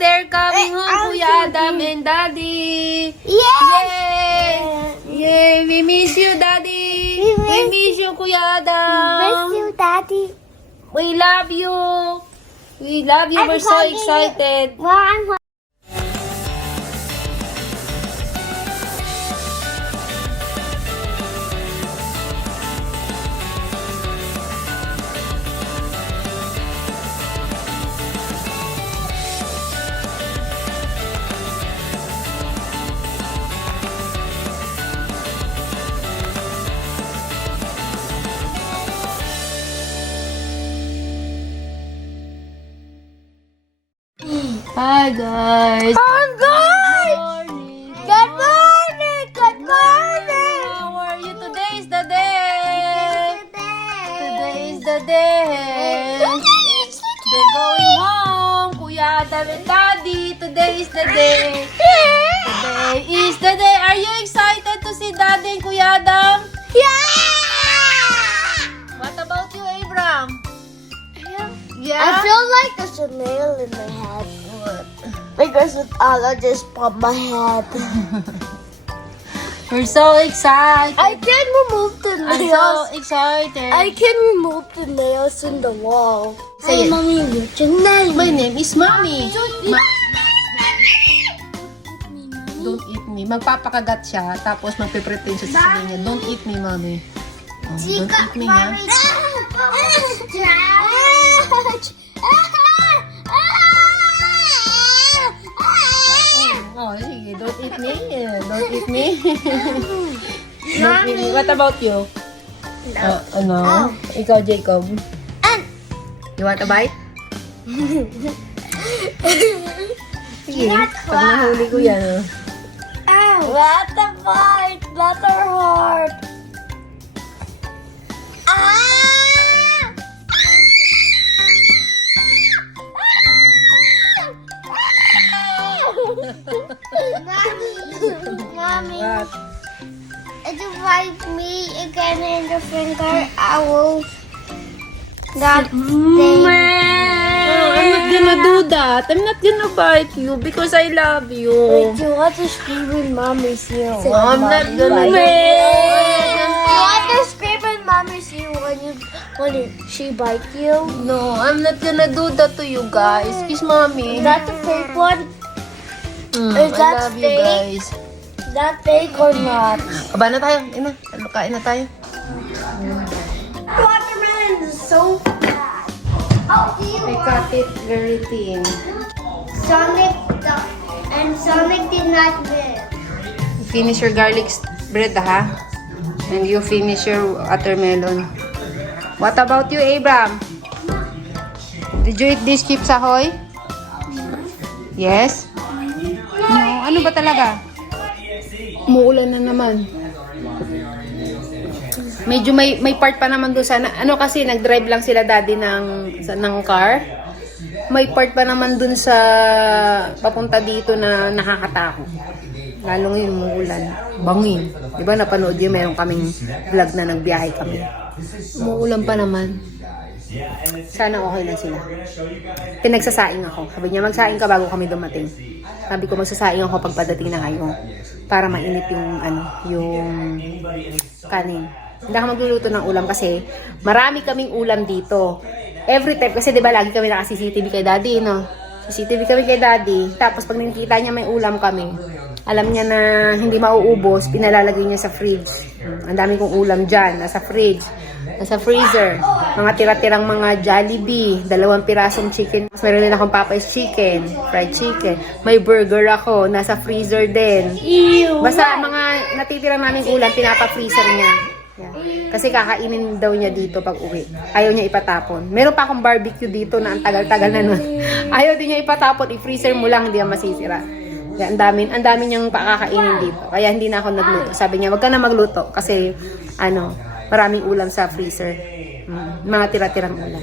they're coming home, Kuya Adam and Daddy. Yes! Yay! Yay! We miss you, Daddy. We miss you, Kuya Adam. Miss you, Daddy. We love you. We love you. I'm We're so hugging you. excited. Well, I'm Hi, guys. Hi, guys! Morning. Good morning! Good morning! How are you? Today is the day. Today is the day. They're going home, Kuya Adam and Daddy. Today is the day. Today is the day. Are you excited to see Daddy and Kuya Adam? Yeah! What about you, Abram? I Yeah? feel like there's a nail in my head. Because with Allah just popped my head. We're so excited. I can remove the I'm so nails. excited. I can remove the nails in the wall. Say it. Mommy, what's your name? My name is Mommy. Don't eat me. Magpapakagat siya, tapos magpipretend siya sa sabihin niya, don't eat me, Mommy. Oh, don't eat me, ha? Oh, sige, don't eat me. Don't eat me. Don't eat me. What about you? Ano? Ikaw, Jacob? You want a bite? Sige, pag nahuli ko yan. What the bite? Not our heart. Mommy, What? if you bite me again in the finger, I will not stay. I'm not gonna do that. I'm not gonna bite you because I love you. Wait, you want to scream when mommy's you? I'm not gonna do You want to scream when mommy's you when she bite you? No, I'm not gonna do that to you guys. Kiss mommy. Is that the fake one? I is that love you fake? guys. Is that fake or not? Aba na tayo. Ina, kain na tayo. Watermelon is so bad. Oh, I cut it very thin. Sonic did not live. Finish your garlic bread, ha? And you finish your watermelon. What about you, Abram? Did you eat these chips ahoy? Yes? No. Ano ba talaga? Umuulan na naman. Medyo may part pa naman doon sa ano kasi nag-drive lang sila daddy ng car. May part pa naman doon sa papunta dito na nakakatakot. Lalo ngayon umuulan. Bangin. 'Di ba napanood yun, meron kaming vlog na nagbiyahe kami. Umuulan pa naman. Sana okay lang sila. Pinagsasaing ako. Sabi niya, magsaing ka bago kami dumating. Sabi ko, magsasaing ako pag padating na kayo. Para mainit yung kanin. Hindi ako magluluto ng ulam kasi marami kaming ulam dito. Every time, kasi diba lagi kami naka-CCTV kay daddy, no? CCTV kami kay daddy. Tapos pag nakikita niya may ulam kami, alam niya na hindi mauubos, pinalalagay niya sa fridge. Ang dami kong ulam dyan, nasa fridge. Nasa freezer, mga tira-tirang mga Jollibee, 2 pirasong chicken. Mas meron din akong Popeyes chicken, fried chicken. May burger ako, nasa freezer din. Basta mga natitira naming ulam, pinapa-freezer niya. Yeah. Kasi kakainin daw niya dito pag uwi. Ayaw niya ipatapon. Meron pa akong barbecue dito na ang tagal-tagal na nun. Ayaw din niya ipatapon, i-freezer mo lang, hindi yan masisira. Kaya ang dami niyang pakakainin dito. Kaya hindi na ako nagluto. Sabi niya, wag ka na magluto kasi maraming ulam sa freezer. Mga tira-tirang ulam.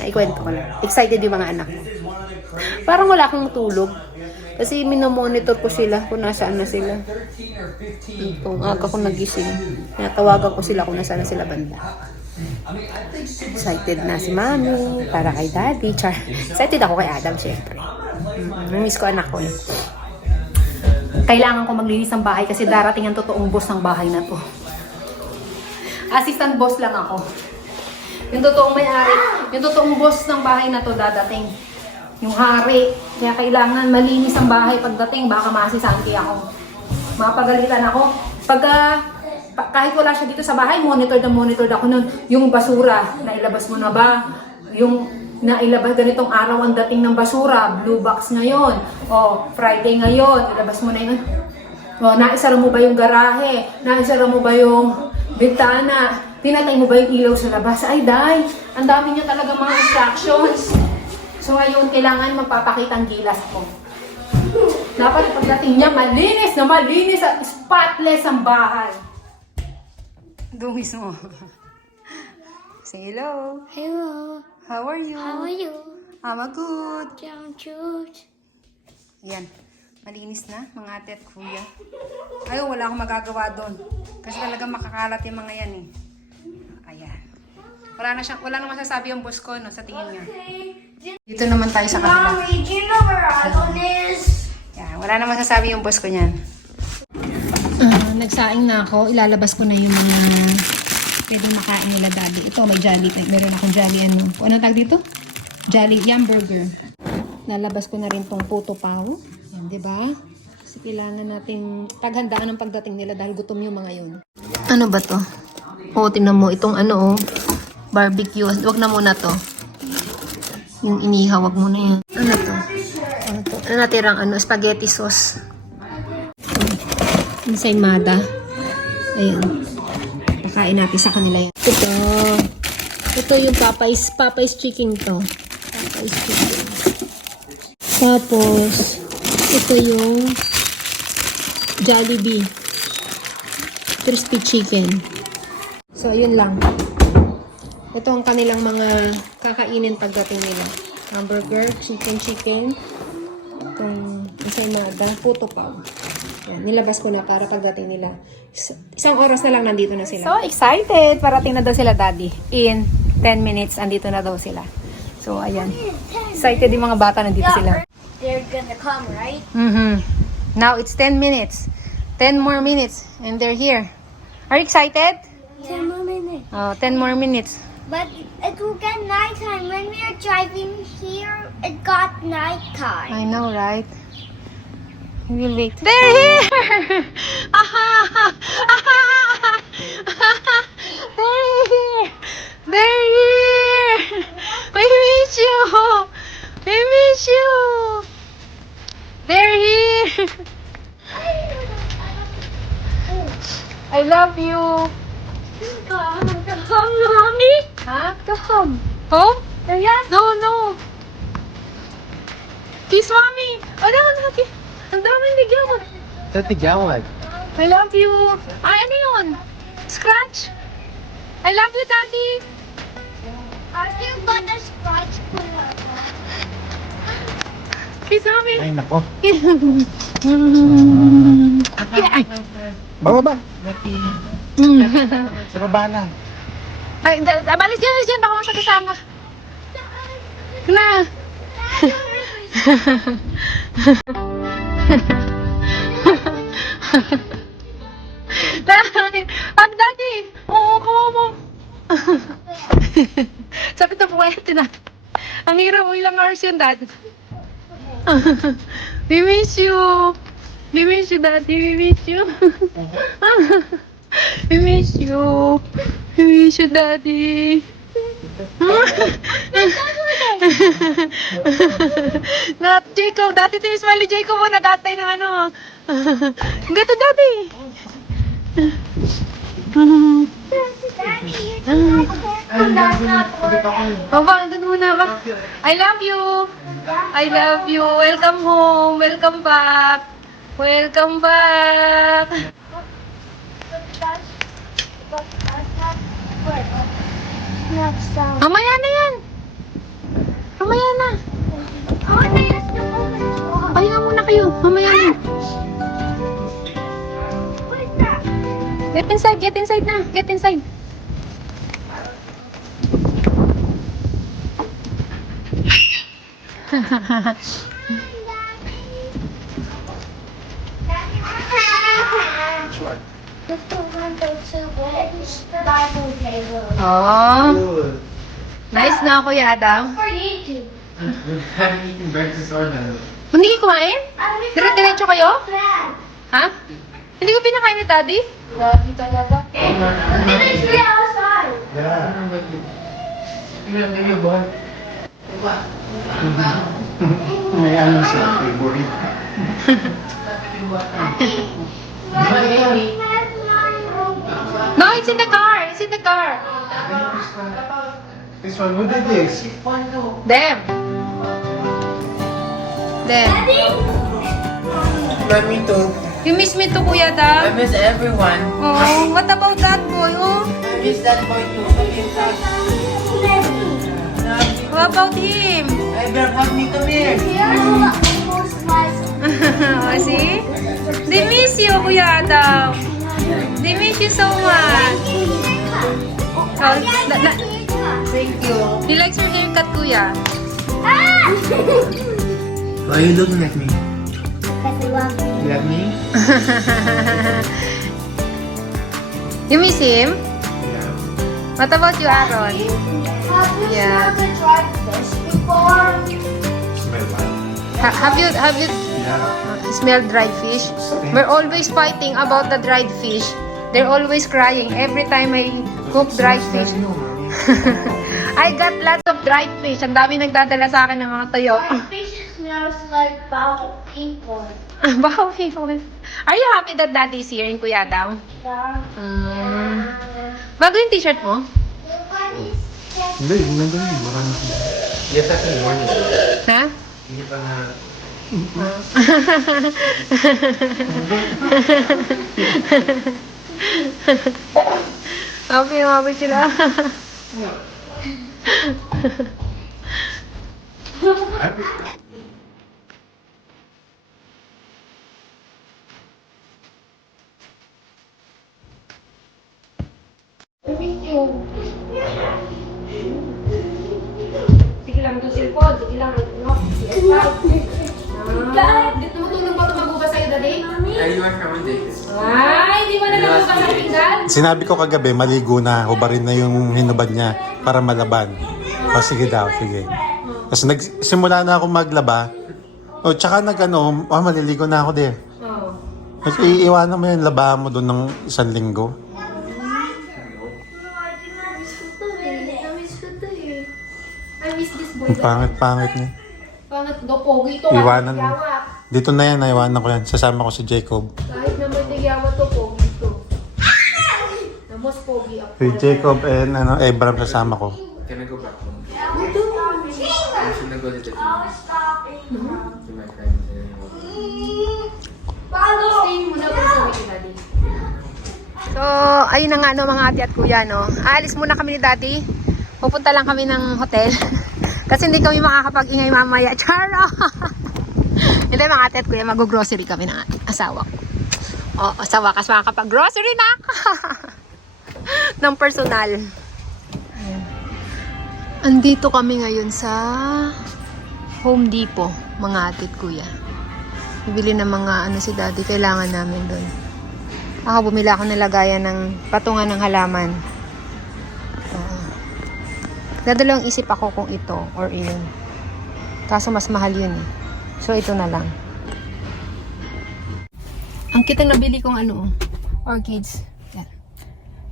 Naikwento ko lang. Excited yung mga anak ko. Parang wala akong tulog. Kasi minomonitor ko sila kung nasaan na sila. Itong aga ko nagising. Tinatawagan ko sila kung nasaan na sila banda. Excited na si Mami para kay Daddy. Excited ako kay Adam, syempre. Miss ko anak ko eh. Kailangan ko maglinis ng bahay kasi darating ang totoong boss ng bahay na to. Assistant boss lang ako. Yung totoong may-ari, yung totoong boss ng bahay na to dadating. Yung hari. Kaya kailangan malinis ang bahay pagdating. Baka maasisanti ako. Mapagalitan ako. Kahit wala siya dito sa bahay, monitor ako nun. Yung basura, nailabas mo na ba? Yung nailabas ganitong araw ang dating ng basura, blue box ngayon. O, Friday ngayon, ilabas mo na yun. O, naisara mo ba yung garahe? Naisara mo ba yung bintana? Tinatay mo ba yung ilaw sa labas? Ay, day, ang dami niya talaga mga instructions. So, ngayon, kailangan magpapakita ang gilas ko. Dapat pagdating niya, malinis at spotless ang bahay. Dungis mo. Say hello. Hello. How are you? How are you? I'm good. Don't shoot. Yan. Malinis na, mga ate at kuya. Ayaw, wala akong magagawa doon. Kasi talagang makakalat yung mga yan eh. Ayan. Wala na masasabi yung boss ko, no, sa tingin niya. Dito naman tayo sa kabila. Mommy, do you know where Alon is? Yan, wala na masasabi yung boss ko niyan. Nagsaing na ako. Ilalabas ko na yung mga pwedeng makain nila daddy. Ito, may Jolly. Meron akong Jolly ano. Ano tag dito? Jolly Yum Burger. Nalabas ko na rin tong puto pao. Yan, di ba? Kasi kailangan natin paghandaan ng pagdating nila dahil gutom yung mga yun. Ano ba to? O, tingnan mo. Itong ano, barbecue. Wag na muna to. Yung inihaw, wag muna yan. Ano to? Ano to? Ano natirang ano? Spaghetti sauce. Ensaymada. Ayan. Pakain natin sa kanila yan. Ito yung Popeyes chicken to. Popeyes chicken. Tapos, ito yung Jollibee crispy chicken. So, ayun lang. Ito ang kanilang mga kakainin pagdating nila. Hamburger, chicken, itong ensaymada, puto pao. Yan, nilabas ko na para pagdating nila. Isang oras na lang nandito na sila. So excited! Parating na daw sila daddy. In 10 minutes, andito na daw sila. So ayan. Excited yung mga bata, nandito sila. They're gonna come, right? Now it's 10 minutes. 10 more minutes and they're here. Are you excited? 10 more minutes. Oh, 10 more minutes. But it will get nighttime. When we are driving here, it got nighttime. I know, right? We will wait. They're here! They're here! They're here! We miss you! We miss you! They're here! I love you! Come, mommy. Huh? Come. Home? Yeah. No. Kiss mommy! Ano? Ang daming ligawan. Tatigawan. I love you. Ay, ano yun? Scratch? I love you, Daddy. Are you gonna scratch pull-up? Kiss mommy. Ay, nako. Ay. Bababa. Sa baba na. Ay, balis dyan. Baka mo siya kasama. Na. Ang Daddy. Oo, mo. Sabi ito po na. Ang hirap mo ilang hours yun, Dad. We miss you. We miss you, Daddy. We miss you. We miss you. We miss you, Daddy. Not Jacob. Dati ito yung smiley Jacob mo. Nagatay ng ano. Gato, Daddy. Baba, nandun muna ba? I love you. I love you. Welcome home. Welcome back. Welcome back. Mamaya na yan. Mamaya na. Pahinga muna kayo. Mamaya na. Get inside. Get inside na. Get inside. the dining table. Oh. Nice na, Kuya Adam. For you two. Have you eaten breakfast or no? Hindi kayo kumain? Dire-diretso kayo? Ha? Hindi ko pinakain ni Daddy? Daddy talaga. Finish me outside. Yeah. Maybe boy. May ano siya, favorite. No, it's in the car. It's in the car. This one, who did this? Them. Them. Love me too. You miss me too, Kuya I Dam? miss everyone. Oh, what about that boy? Oh, I miss that boy too. what about him? Hey, Bear, help me, come here. Oh, see? They miss you, Kuya Adam. They miss you so much. Oh, Thank you. he likes your haircut, Kuya. Why are you looking at me? You love me? You miss him? Yeah. What about you, Aaron? Yeah. Smell like. Have you Yeah. smelled dried fish? We're always fighting about the dried fish. They're always crying every time I cook dried fish. I got lots of dried fish. Ang dami nagdadala sa akin ng mga tayo. Fish smells like bowel people. Wow, people. Are you happy that Daddy's here in Kuya Dam? Bago yung t-shirt mo? Hindi, hindi na ganun. Marami. Yes, I can warn you. Ha? Hindi pa na... Happy sila. Sige lang ito cellphone. Sige lang. Dito matulong ba ito magbubas sa'yo, Daddy? Hey, you are from Davis. Ay, di mo na nagbubas sa pinggan? Sinabi ko kagabi, maligo na, hubarin na yung hinubad niya para malaban. O sige daw, sige. Tapos nagsimula na ako maglaba. O tsaka maliligo na ako din. Oo. Tapos iiwanan mo yung labahan mo doon ng 1 linggo. I miss this boy. Ang pangit-pangit niya. Pangit daw, pogi to. Iwanan mo. Yawa. Dito na yan, naiwanan ko yan. Sasama ko si Jacob. Kahit na may nagyawa to, pogi to. Na mas pogi ako. Si Jacob and Abram sasama ko. Can I go back home? I should not go to the Philippines. To my friends. Stay muna po sa week, Daddy. So, ayun na nga no, mga ate at kuya, no. Aalis muna kami ni Daddy. Pupunta lang kami ng hotel. Kasi hindi kami makakapag-ingay mamaya. Chara! Hindi mga ate at kuya, mag-grocery kami ng asawa ko. O, asawa kasi makakapag-grocery na! ng personal. Ayan. Andito kami ngayon sa Home Depot, mga ate at kuya. Bibili ng mga si Daddy, kailangan namin doon. Ako, bumila ako ng lagayan ng patungan ng halaman. Dadalawang isip ako kung ito or iyon. Kaso mas mahal yun eh. So ito na lang. Ang kitang nabili kong orchids. Yan.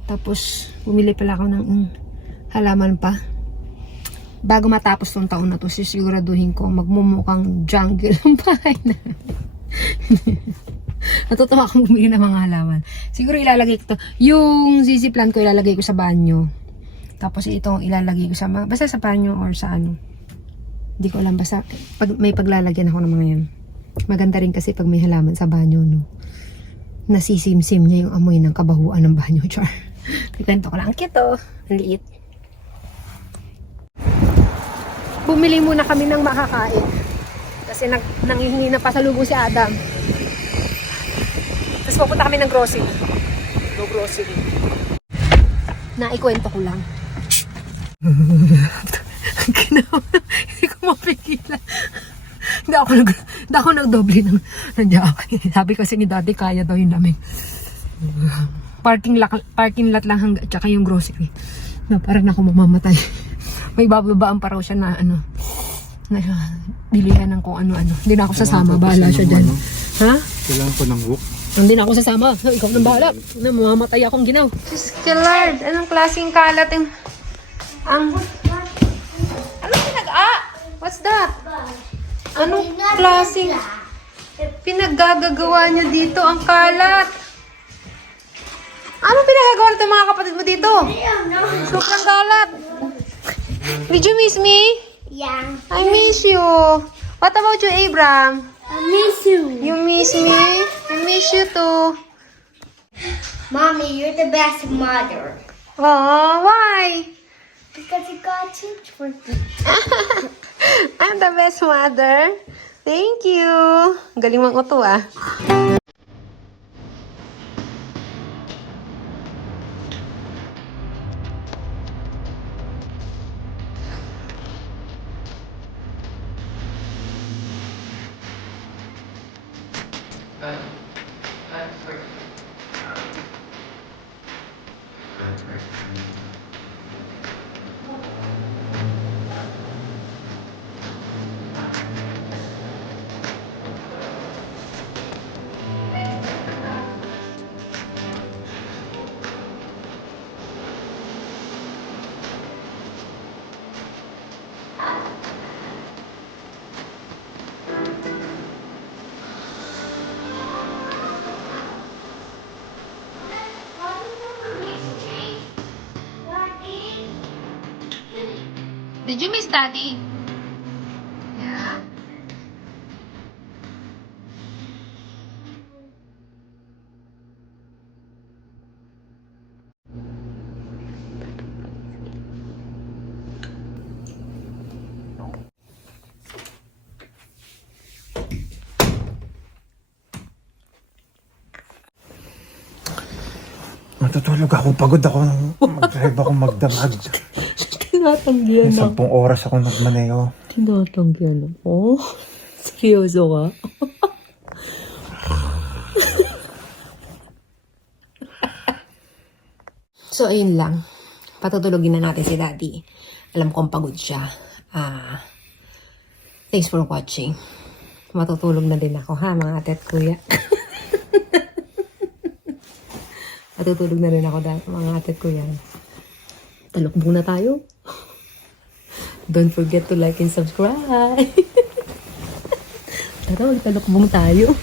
Tapos bumili pala ako ng halaman pa. Bago matapos tong taon na to, sisiguraduhin ko magmumukhang jungle ang bahay na. Natutuwa akong bumili ng mga halaman. Siguro ilalagay ko to. Yung CC plant ko ilalagay ko sa banyo. Tapos itong ilalagay ko sa basta sa banyo or sa Hindi ko alam, basta may paglalagyan ako ng mga yan. Maganda rin kasi pag may halaman sa banyo, no. Nasisimsim niya yung amoy ng kabahuan ng banyo, char. Kikwento ko lang. Ang cute, oh. Ang liit. Bumili muna kami ng makakain. Kasi nanghihingi na pasalubong si Adam. Tapos pupunta kami ng grocery. No grocery. Naikwento ko lang. Hindi ko mapigilan. Hindi ako nagdoble ng jacket. Sabi kasi ni Daddy, kaya daw yung lamig. parking lot lang hanggang tsaka yung grocery. Na parang ako mamamatay. May bababaan pa raw siya na ano, na bilihan ng kung ano-ano. Hindi na ako sasama, bahala siya dyan. Ha? Kailangan ko ng book. Hindi na ako sasama. Ikaw nang bahala. Na mamamatay akong ginaw. Diyos ka Lord, anong klaseng kalat yung... Anong What's that? Anong klaseng... Pinaggagawa niya dito ang kalat? Anong pinagagawa nito mga kapatid mo dito? Sobrang kalat. Did you miss me? Yeah. I miss you. What about you, Abram? I miss you. You miss me? I miss you too. Mommy, you're the best mother. Oh, why? Because you got change for me. I'm the best mother. Thank you. Galing mang uto ah. Did you miss Daddy? Yeah. Matutulog ako. Pagod ako. Mag-drive ako magdamag. Tinatanggihan 10 oras ako nagmaneho. Tinatanggihan ako. Seryoso ka? So, ayun lang. Patutulogin na natin si Daddy. Alam kong pagod siya. Thanks for watching. Matutulog na din ako ha, mga ate at kuya. Matutulog na rin ako mga ate at kuya. Talukbong na tayo. Don't forget to like and subscribe. Tara, magtalukbong tayo.